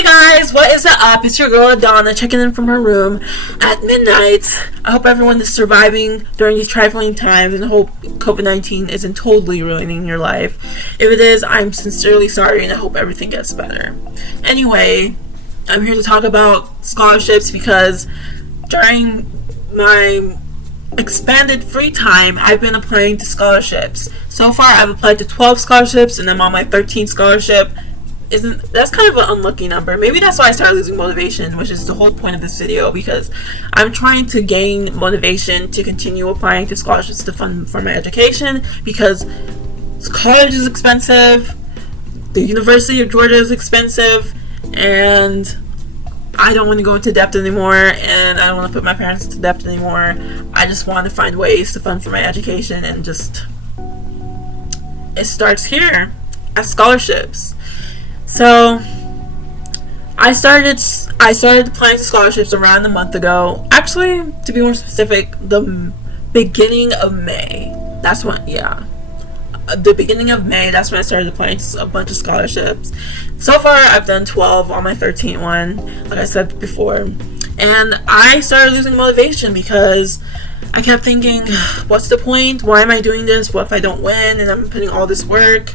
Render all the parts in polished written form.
Hey guys, what is up? It's your girl Donna checking in from her room at midnight. I hope everyone is surviving during these trifling times and hope COVID-19 isn't totally ruining your life. If it is, I'm sincerely sorry and I hope everything gets better. Anyway, I'm here to talk about scholarships because during my expanded free time, I've been applying to scholarships. So far, I've applied to 12 scholarships and I'm on my 13th scholarship. That's kind of an unlucky number. Maybe that's why I started losing motivation, which is the whole point of this video, because I'm trying to gain motivation to continue applying to scholarships to fund for my education, because college is expensive, the University of Georgia is expensive, and I don't want to go into debt anymore, and I don't want to put my parents into debt anymore. I just want to find ways to fund for my education, and it starts here at scholarships. So I started applying to scholarships around a month ago. Actually, to be more specific, the beginning of May. The beginning of May, that's when I started applying to a bunch of scholarships. So far, I've done 12 on my 13th one, like I said before. And I started losing motivation because I kept thinking, what's the point? Why am I doing this? What if I don't win and I'm putting all this work?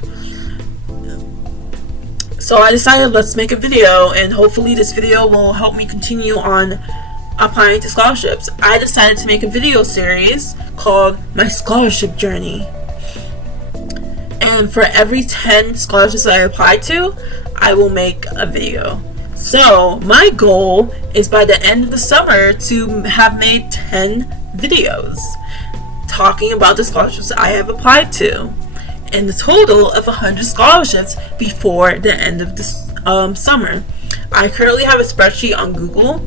So I decided, let's make a video, and hopefully this video will help me continue on applying to scholarships. I decided to make a video series called My Scholarship Journey. And for every 10 scholarships that I apply to, I will make a video. So my goal is by the end of the summer to have made 10 videos talking about the scholarships I have applied to, and the total of 100 scholarships before the end of this summer. I currently have a spreadsheet on Google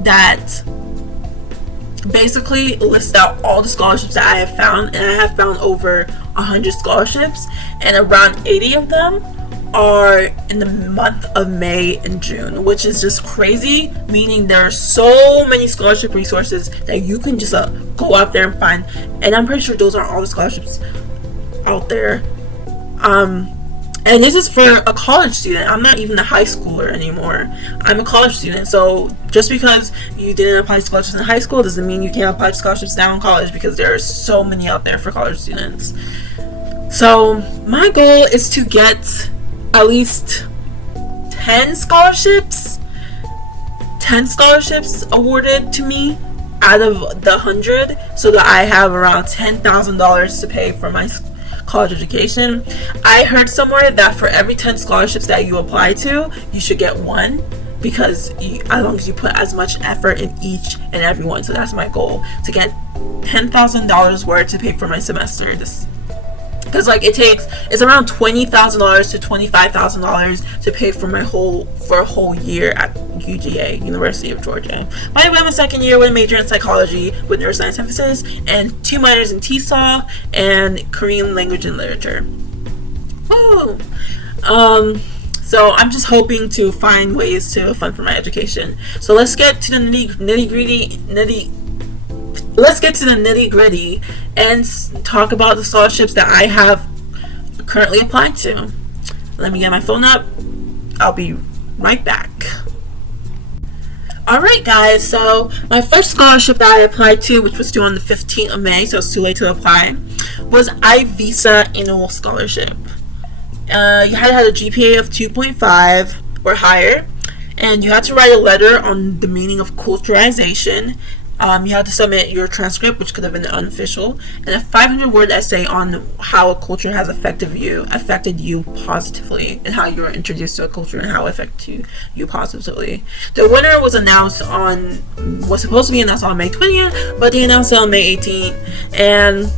that basically lists out all the scholarships that I have found, and I have found over 100 scholarships, and around 80 of them are in the month of May and June, which is just crazy, meaning there are so many scholarship resources that you can just go out there and find, and I'm pretty sure those aren't all the scholarships out there. And this is for a college student. I'm not even a high schooler anymore. I'm a college student. So just because you didn't apply to scholarships in high school doesn't mean you can't apply to scholarships now in college, because there are so many out there for college students. So my goal is to get at least 10 scholarships awarded to me out of the 100, so that I have around $10,000 to pay for my college education. I heard somewhere that for every 10 scholarships that you apply to, you should get one, because as long as you put as much effort in each and every one. So that's my goal, to get $10,000 worth to pay for my semester. Because it's around $20,000 to $25,000 to pay for a whole year at UGA, University of Georgia. By the way, I'm a second year with a major in psychology with neuroscience emphasis, and 2 minors in TESOL and Korean language and literature. Woo! So I'm just hoping to find ways to fund for my education. So let's get to the nitty gritty and talk about the scholarships that I have currently applied to. Let me get my phone up. I'll be right back. Alright guys, so my first scholarship that I applied to, which was due on the 15th of May, so it's too late to apply, was iVisa Annual Scholarship. You had to have a GPA of 2.5 or higher, and you had to write a letter on the meaning of culturalization. You had to submit your transcript, which could have been unofficial, and a 500-word essay on how a culture has affected you positively, and how you were introduced to a culture and how it affected you positively. The winner was supposed to be announced on May 20th, but they announced it on May 18th, and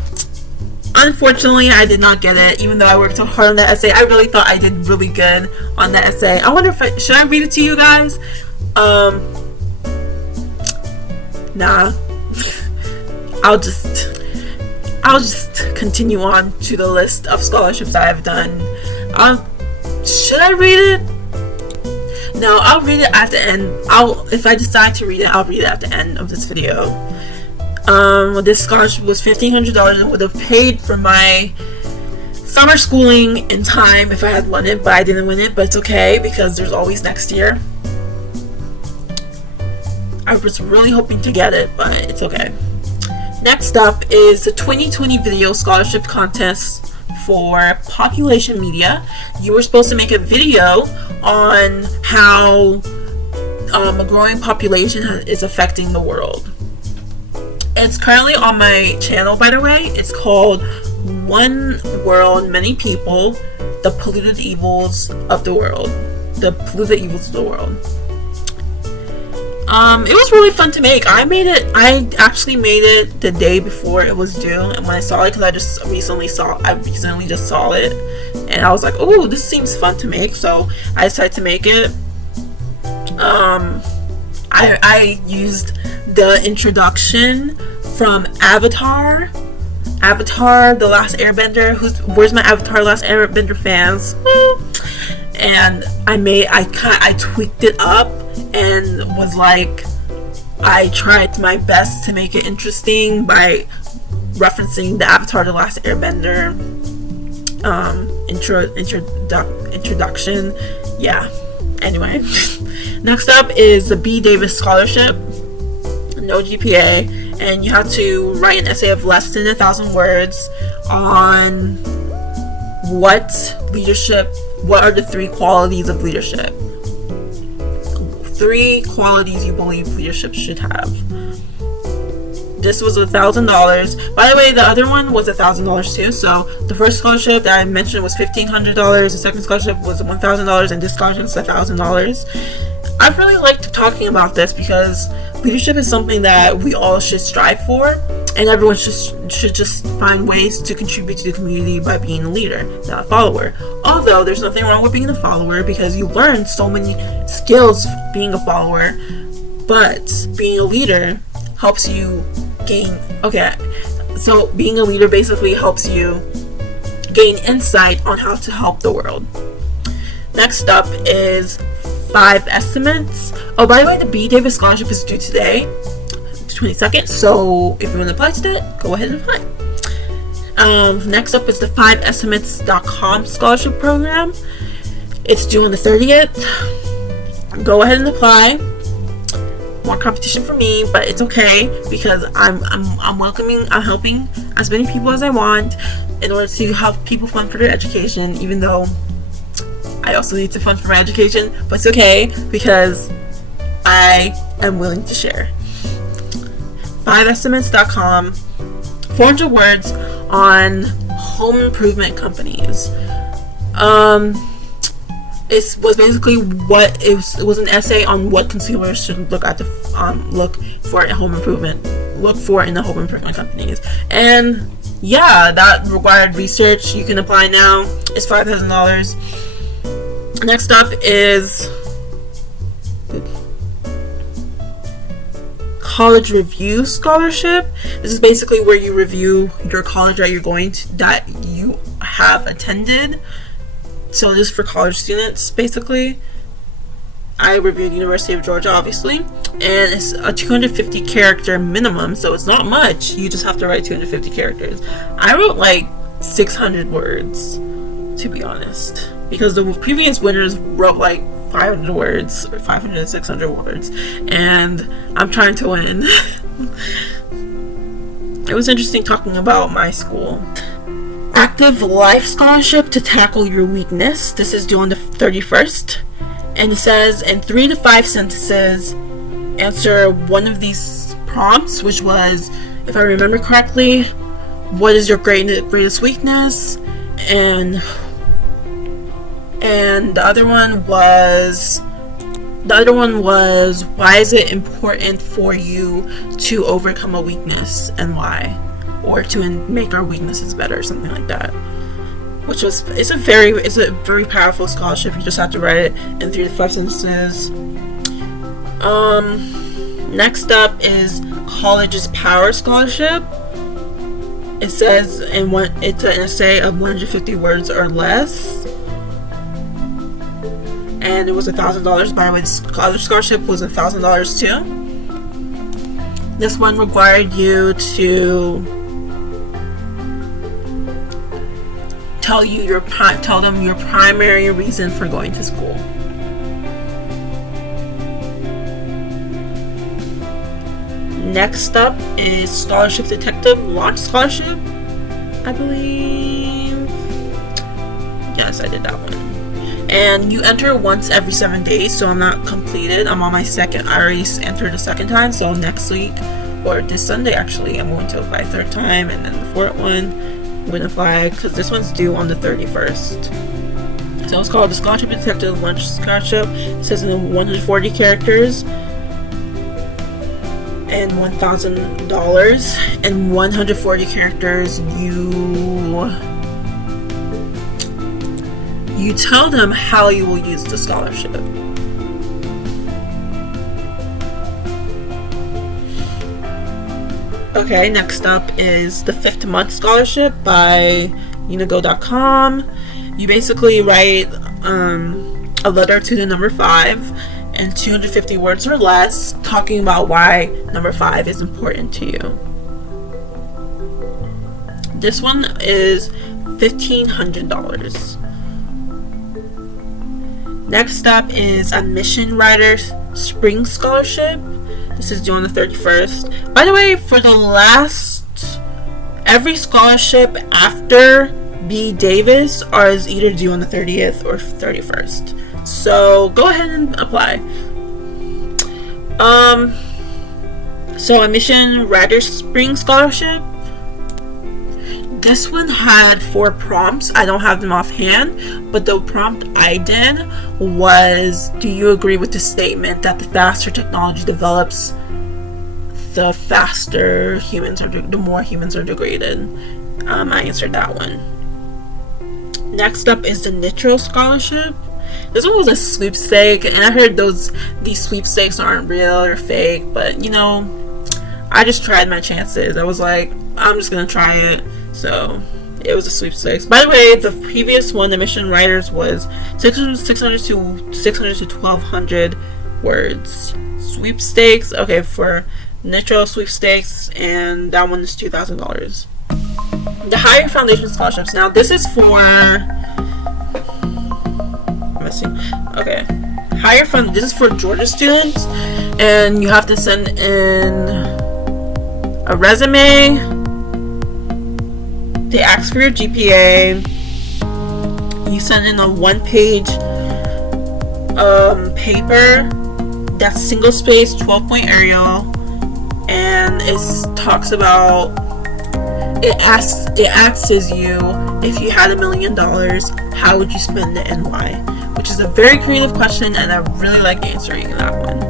unfortunately, I did not get it, even though I worked so hard on that essay. I really thought I did really good on that essay. I wonder should I read it to you guys? Nah. I'll just continue on to the list of scholarships I have done. Should I read it? No, I'll read it at the end. If I decide to read it, I'll read it at the end of this video. This scholarship was $1,500 and would have paid for my summer schooling in time if I had won it, but I didn't win it, but it's okay because there's always next year. I was really hoping to get it, but it's okay. Next up is the 2020 Video Scholarship Contest for Population Media. You were supposed to make a video on how a growing population is affecting the world. It's currently on my channel, by the way. It's called One World, Many People, The Polluted Evils of the World. The Polluted Evils of the World. It was really fun to make. I actually made it the day before it was due, and when I saw it, because I recently just saw it, and I was like, oh, this seems fun to make, so I decided to make it. I used the introduction from Avatar, The Last Airbender. Where's my Avatar Last Airbender fans? And I tweaked it up and was like, I tried my best to make it interesting by referencing the Avatar The Last Airbender introduction. Yeah. Anyway, next up is the B.Davis Scholarship. No GPA, and you have to write an essay of less than 1,000 words on what are the 3 qualities of leadership. 3 qualities you believe leadership should have. This was $1,000. By the way, the other one was $1,000 too. So the first scholarship that I mentioned was $1,500. The second scholarship was $1,000, and this scholarship was $1,000. I really liked talking about this because leadership is something that we all should strive for, and everyone should just find ways to contribute to the community by being a leader, not a follower. Although there's nothing wrong with being a follower because you learn so many skills being a follower, but being a leader helps you gain. Okay, so being a leader basically helps you gain insight on how to help the world. Next up is 5 estimates. Oh, by the way, the B.Davis Scholarship is due today, the 22nd, so if you want to apply to that, go ahead and apply. Next up is the 5estimates.com scholarship program. It's due on the 30th. Go ahead and apply. More competition for me, but it's okay because I'm helping as many people as I want in order to help people fund for their education, even though I also need to fund for my education, but it's okay because I am willing to share. 5estimates.com, 400 words on home improvement companies. It was basically it was an essay on what consumers should look for in home improvement companies. And yeah, that required research. You can apply now. It's $5,000. Next up is College Review Scholarship. This is basically where you review your college that you have attended. So this is for college students, basically. I reviewed University of Georgia, obviously, and it's a 250 character minimum, so it's not much. You just have to write 250 characters. I wrote like 600 words, to be honest, because the previous winners wrote like 500 words, or 500 to 600 words, and I'm trying to win. It was interesting talking about my school. Active Life Scholarship to tackle your weakness. This is due on the 31st, and it says in 3 to 5 sentences, answer one of these prompts, which was, if I remember correctly, what is your greatest weakness, and the other one was why is it important for you to overcome a weakness and why, or to make our weaknesses better, something like that. It's a very powerful scholarship. You just have to write it in 3 to 5 sentences. Next up is College's Power Scholarship. It says it's an essay of 150 words or less, and it was $1,000. By the way, this college scholarship was $1,000 too. This one required you to tell them your primary reason for going to school. Next up is Scholarship Detective Launch Scholarship, I believe. Yes, I did that one. And you enter once every 7 days, so I'm not completed. I'm on my second. I already entered the second time, so next week, or this Sunday actually, I'm going to apply a third time, and then the fourth one, I'm going to apply, because this one's due on the 31st. So it's called the Scholarship Detective Launch Scholarship. It says in 140 characters, and $1,000, and 140 characters, you tell them how you will use the scholarship. Okay, next up is the 5th Month Scholarship by unigo.com. You basically write a letter to the number 5 and 250 words or less talking about why number 5 is important to you. This one is $1,500. Next up is Admission Writers Spring Scholarship. This is due on the 31st. By the way, for the every scholarship after B.Davis is either due on the 30th or 31st. So go ahead and apply. So Admission Writers Spring Scholarship. This one had 4 prompts. I don't have them offhand, but the prompt I did was, do you agree with the statement that the faster technology develops, the faster the more humans are degraded? I answered that one. Next up is the Nitro Scholarship. This one was a sweepstake, and I heard these sweepstakes aren't real or fake, but you know, I just tried my chances. I was like, I'm just gonna try it. So it was a sweepstakes. By the way, the previous one, Admission Writers, was 600 to 1,200 words. Sweepstakes, okay, for Nitro Sweepstakes, and that one is $2,000. The Higher Foundation Scholarships. Now this is for okay, this is for Georgia students, and you have to send in a resume. They ask for your GPA. You send in a 1-page paper that's single-spaced, 12-point Arial, and it talks about. It asks you, if you had $1 million, how would you spend it and why? Which is a very creative question, and I really like answering that one.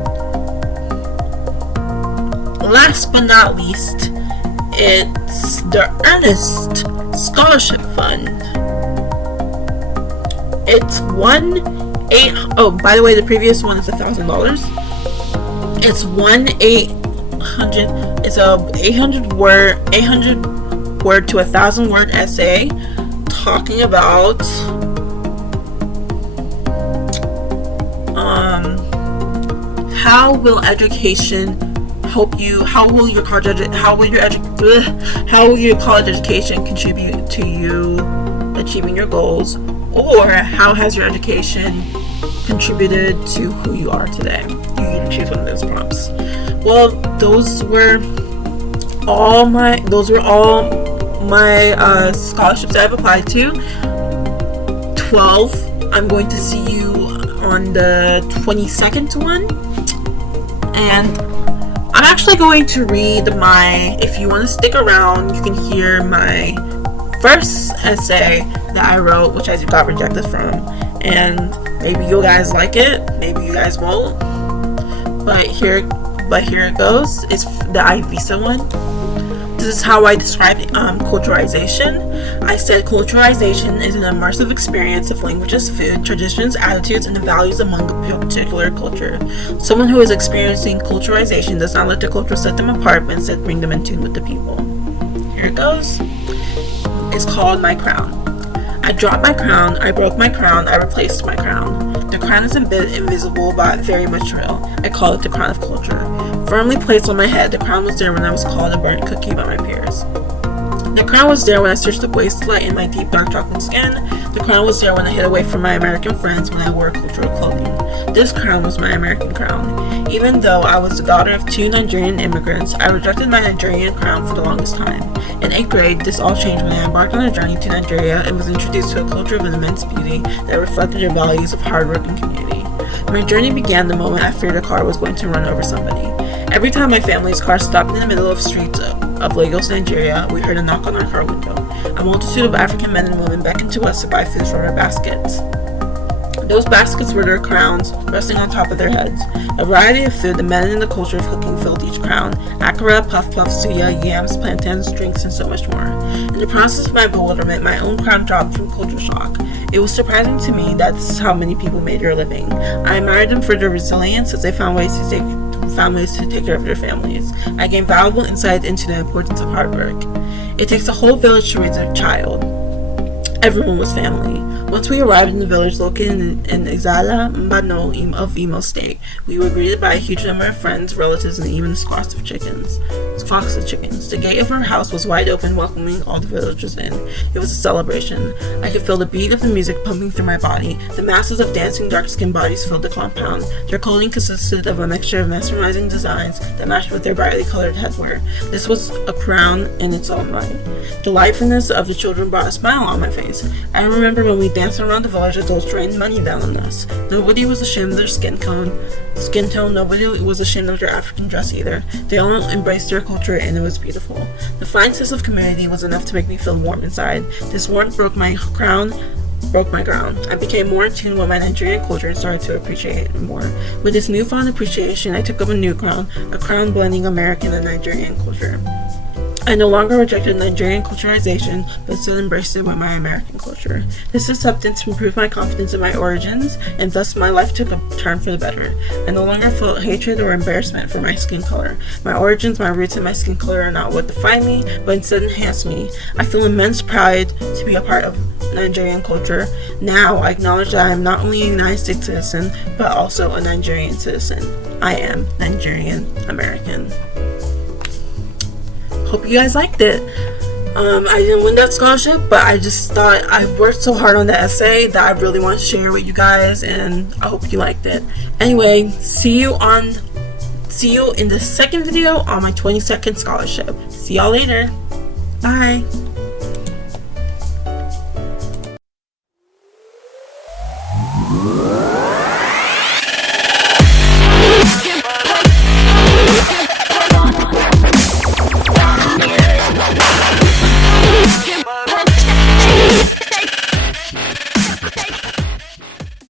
Last but not least, it's the Earnest Scholarship Fund. It's by the way, the previous one is $1,000. It's 800 word to 1,000 word essay talking about how will education help you? How will your college education contribute to you achieving your goals, or how has your education contributed to who you are today? You can choose one of those prompts. Well, those were all my scholarships that I've applied to. 12. I'm going to see you on the 22nd one, and I'm actually going to read if you want to stick around, you can hear my first essay that I wrote, which I got rejected from, and maybe you guys like it, maybe you guys won't, but here it goes. It's the iVisa one. This is how I described culturalization. I said culturalization is an immersive experience of languages, food, traditions, attitudes, and the values among a particular culture. Someone who is experiencing culturalization does not let the culture set them apart, but instead bring them in tune with the people. Here it goes. It's called My Crown. I dropped my crown, I broke my crown, I replaced my crown. The crown is invisible but very much real. I call it the crown of culture. Firmly placed on my head, the crown was there when I was called a burnt cookie by my peers. The crown was there when I searched the waist to lighten my deep dark chocolate skin. The crown was there when I hid away from my American friends when I wore cultural clothing. This crown was my American crown. Even though I was the daughter of 2 Nigerian immigrants, I rejected my Nigerian crown for the longest time. In 8th grade, this all changed when I embarked on a journey to Nigeria and was introduced to a culture of immense beauty that reflected their values of hard work and community. My journey began the moment I feared a car was going to run over somebody. Every time my family's car stopped in the middle of streets of Lagos, Nigeria, we heard a knock on our car window. A multitude of African men and women beckoned to us to buy food from our baskets. Those baskets were their crowns, resting on top of their heads. A variety of food, the men and the culture of cooking filled each crown. Akara, puff puff, suya, yams, plantains, drinks, and so much more. In the process of my bewilderment, my own crown dropped from culture shock. It was surprising to me that this is how many people made their living. I admired them for their resilience as they found ways to take care of their families. I gained valuable insight into the importance of hard work. It takes a whole village to raise a child. Everyone was family. Once we arrived in the village located in Izala, Mbano of Imo State, we were greeted by a huge number of friends, relatives, and even a flocks of chickens. The gate of our house was wide open, welcoming all the villagers in. It was a celebration. I could feel the beat of the music pumping through my body. The masses of dancing dark-skinned bodies filled the compound. Their clothing consisted of a mixture of mesmerizing designs that matched with their brightly colored headwear. This was a crown in its own right. The livefulness of the children brought a smile on my face. I remember when we danced around the village, adults rained money down on us. Nobody was ashamed of their skin tone. Nobody was ashamed of their African dress either. They all embraced their culture, and it was beautiful. The fine sense of community was enough to make me feel warm inside. This warmth broke my ground. I became more in tune with my Nigerian culture and started to appreciate it more. With this newfound appreciation, I took up a new crown, a crown blending American and Nigerian culture. I no longer rejected Nigerian culturalization, but still embraced it with my American culture. This acceptance improved my confidence in my origins, and thus my life took a turn for the better. I no longer felt hatred or embarrassment for my skin color. My origins, my roots, and my skin color are not what define me, but instead enhance me. I feel immense pride to be a part of Nigerian culture. Now, I acknowledge that I am not only a United States citizen, but also a Nigerian citizen. I am Nigerian American. Hope you guys liked it. I didn't win that scholarship, but I just thought I worked so hard on the essay that I really want to share with you guys, and I hope you liked it. Anyway, see you in the second video on my 22nd scholarship. See y'all later. Bye.